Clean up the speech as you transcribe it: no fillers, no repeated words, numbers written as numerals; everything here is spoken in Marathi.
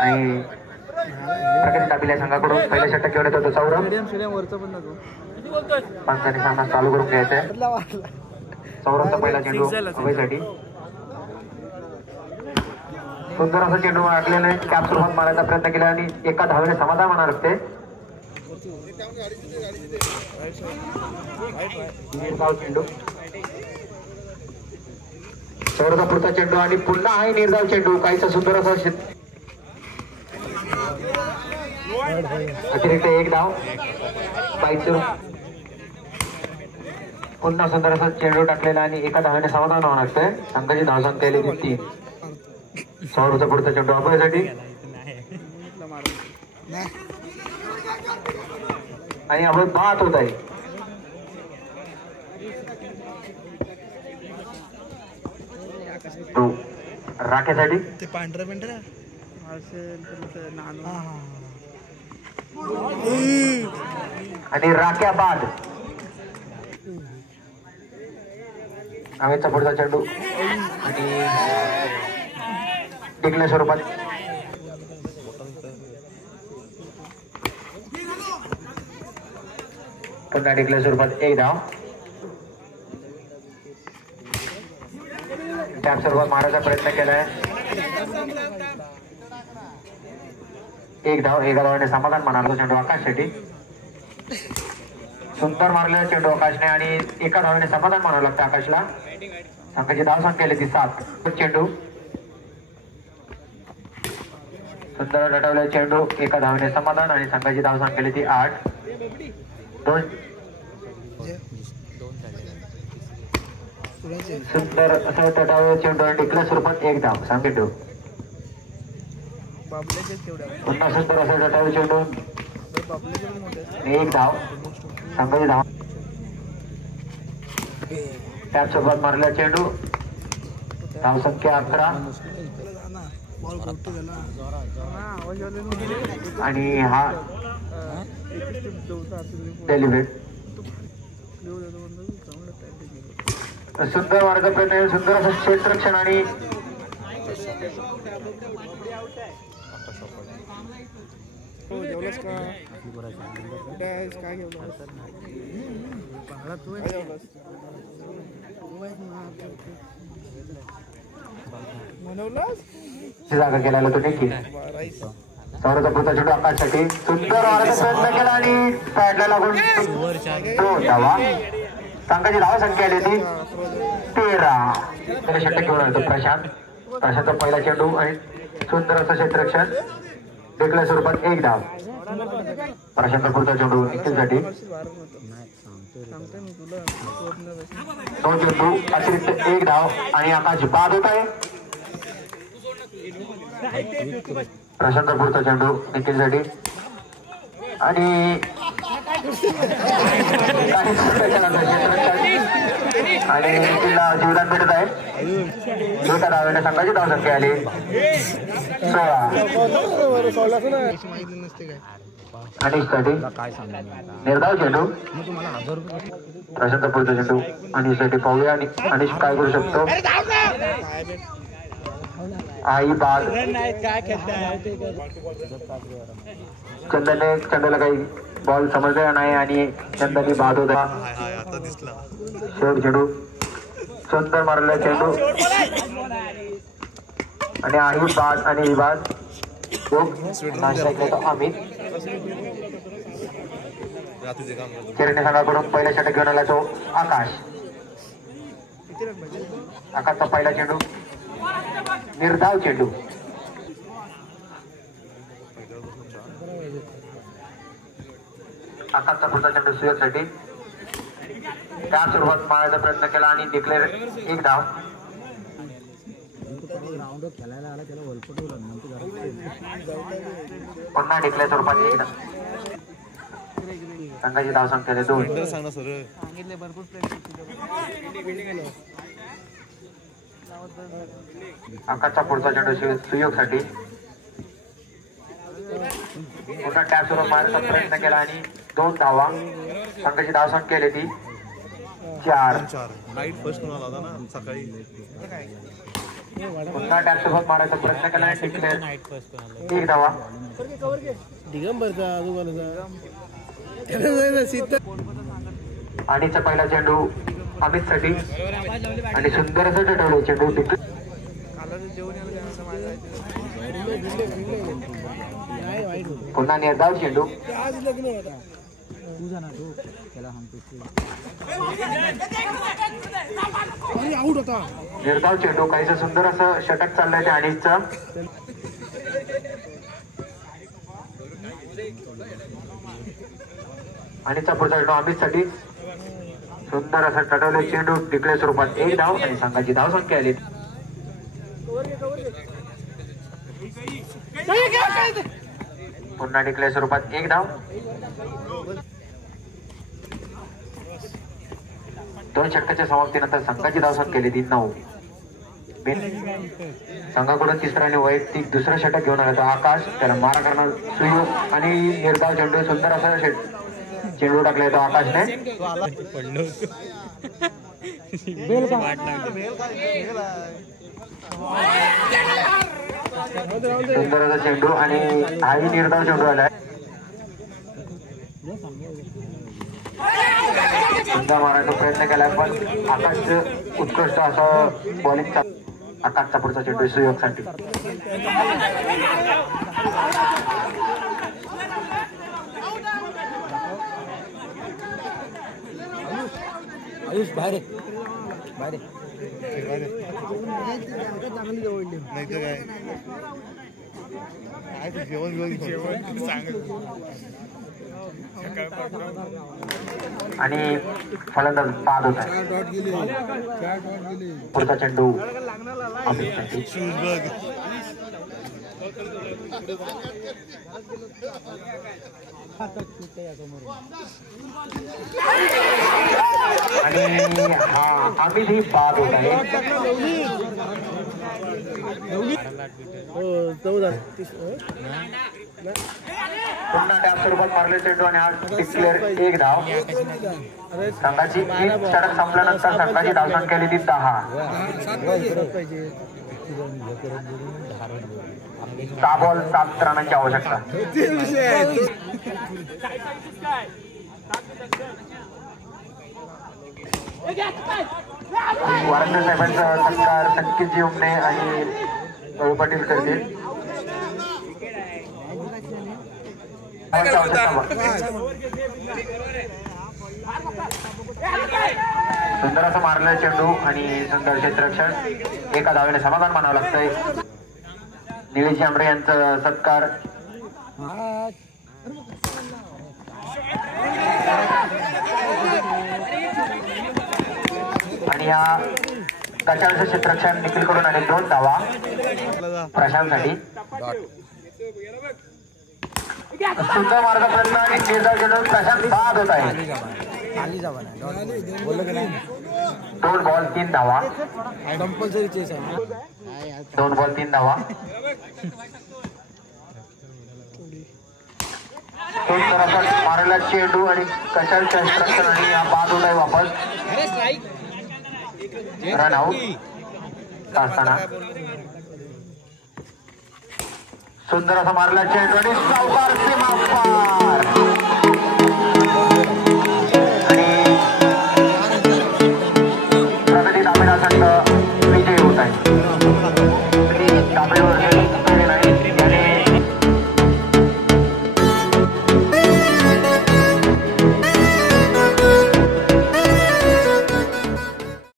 आणि प्रकाश दाबिले संघाकडून पहिल्या षटक घेऊन येतो तो सौरभ. पंचांनी सामना चालू करून घ्यायचा आहे. सौरभचा पहिला चेंडू अभयसाठी. सुंदर असा चेंडू अडकलेला आहे. कॅप सुरुवात मारायचा प्रयत्न केला आणि एका धावेने समाधान होणार असते. चेंडू सौरभचा पुढचा चेंडू आणि पुन्हा आहे निर्धाव चेंडू. काहीसा सुंदर असा अतिरिक्त एक धाव. पुन्हा सुंदर असा चेंडू टाकलेला आणि एका धावेने समाधान होणार असते. संघाची धावसंख्या केली 3. सौरभचा पुढचा चेंडू अभयसाठी आणि अभय बाद होत आहे. राखेसाठी आणि राख्या बाद. अमितचा पुढचा चेंडू आणि टिकल्या स्वरूपात पुन्हा टिकल्या स्वरूपात एक धाव. टॅप स्वरूपात मारायचा प्रयत्न केलाय. एक धाव. एका धावाने समाधान म्हणाला चेंडू आकाश शेट्टी. सुंदर मारलेला चेंडू आकाशने आणि एका धावाने समाधान म्हणावं लागतं आकाशला. संघाची धाव संख्या आली ती 7. चेंडू सुंदर लटवलेला चेंडू एका धावाने समाधान आणि संघाची धाव संख्या आली ती 8. 2 सुंदर असं लटवलेला चेंडू आणि टिकल्या स्वरूपात एक धाव. सांगते ठेव. पुन्हा सुंदर असं लटवलेला चेंडू एक धाव. संघाची धाव. टॅप सोबत मारलेला चेंडू. धाव संख्या 11 आणि हा डेलिव्हरी. सुंदर मार्ग प्रयत्न. सुंदर असं क्षेत्ररक्षण आणि जागा केलेला तो देखील. सौरभचा पुढचा चेंडू आकाशसाठी. सुंदर मार्गाचा प्रयत्न केला आणि पॅडला लागून तो धावा. संघाची धाव संख्या आली ती 13. त्याने षटक घेऊन आलो प्रशांत. प्रशांतचा पहिला चेंडू आणि सुंदर असं क्षेत्ररक्षण. टिकल्या स्वरूपात एक धाव. प्रशांतचा पुढचा चेंडू निखिलसाठी. 2 चेंडू अतिरिक्त एक धाव आणि आकाश बाद होत आहे. प्रशांतचा पुढचा चेंडू निखिलसाठी आणि निखिलला जीवदान भेटत आहे. एका धावेने संघाची धाव संख्या आली 16. अनिशसाठी निर्धाव चेंडू. प्रशांतचा पुढचा चेंडू अनिशसाठी पाहूया आणि अनिश काय करू शकतो. आई बाद. चंदनला काही बॉल समजला नाही आणि चंदननी बाद होता. शेवट चेंडू. सुंदर मारलेला चेंडू आणि आई बाद आणि बाद. अमित चिरणी संघाकडून पहिल्या षटक घेऊन आला तो आकाश. आकाशचा पहिला चेंडू निर्धाव चेंडू. आकाशचा पुढचा चेंडू सुयोगसाठी. त्या सुरुवात मारायचा प्रयत्न केला आणि डिक्लेअर एक धाव. पुन्हा डिक्लेअर स्वरूपात एक धाव. संघाची धाव संख्या 2. आकाशचा पुढचा चेंडू सुयोगसाठी. पुन्हा टॅप सुरुवात मारायचा प्रयत्न केला आणि 2 धावा. संघाची धाव संख्या केली ती 4. पुन्हा टॅपसोबत मारायचा प्रयत्न केला आणि टिकले एक धावा. आणीचा पहिला चेंडू अमित साठी आणि सुंदर असं ठरवलं चेंडू टिकले. पुन्हा निर्धाव चेंडू निर्धाव चेंडू काहीच सुंदर असं षटक चाललंय ते अडीचचं. अडीचचा पुढचा चेंडू अमित साठी सुंदर असं टटवले चेंडू टिकले स्वरूपात एक धाव आणि संघाची धाव संख्या आली. पुन्हा टिकले स्वरूपात एक धाव. दोन षटकाच्या समाप्तीनंतर संघाची धावसंख्या केली 3-9. संघाकडून तिसरा आणि वैयक्तिक दुसरं षटक घेऊन आला तो आकाश. त्याला मारा करणार सुयोग आणि निर्धाव चेंडू सुंदर असा चेंडू टाकलाय तो आकाशने. सुंदर असा चेंडू आणि हाही निर्धाव चेंडू आलाय. सुंदर मारायचा प्रयत्न केलाय पण आकाशचं उत्कृष्ट असं बॉलिंगचा. आकाशचा पुढचा चेंडू सुयोग साठी. आयुष बाहेर बाहेर आणि फलंदाज बाद होत आहे. पुढचा चेंडू आणि हा अमित ही बाद होत आहे. पुन्हा त्या स्वरूपात मारले चेंडू आणि हा डिक्लेअर एक धाव. संघाची एक षटक संपल्यानंतर संघाची धावसंख्या केली 10. 6 बॉल 7 रनांची आवश्यकता. वारंगर साहेबांचा सत्कार संकेतजी उमने आणि रवी पाटील करतील. सुंदर असं मारलेला चेंडू आणि सुंदर क्षेत्ररक्षण. एका धावेने समाधान मानावं लागतंय. निलेश आंबरे यांचा सत्कार. आणि या कशाचं क्षेत्ररक्षण निखिल कडून आणि 2 धावा प्रशांत साठी. सुंदर मार्ग प्रयत्न आणि चेंडू प्रशांत बाद होत आहे. 2 बॉल 3 धावा. 2 बॉल 3 धावा. सुंदर असा मारलेला चेंडू आणि कशाल क्षेत्ररक्षण आणि हा बाद होत आहे वापस. रन आउट असताना सुंदर असा मारला चेंडू आणि सावकार सीमा पार आणि प्रगती दाबेला संघ विजयी होत आहे. दाबेवर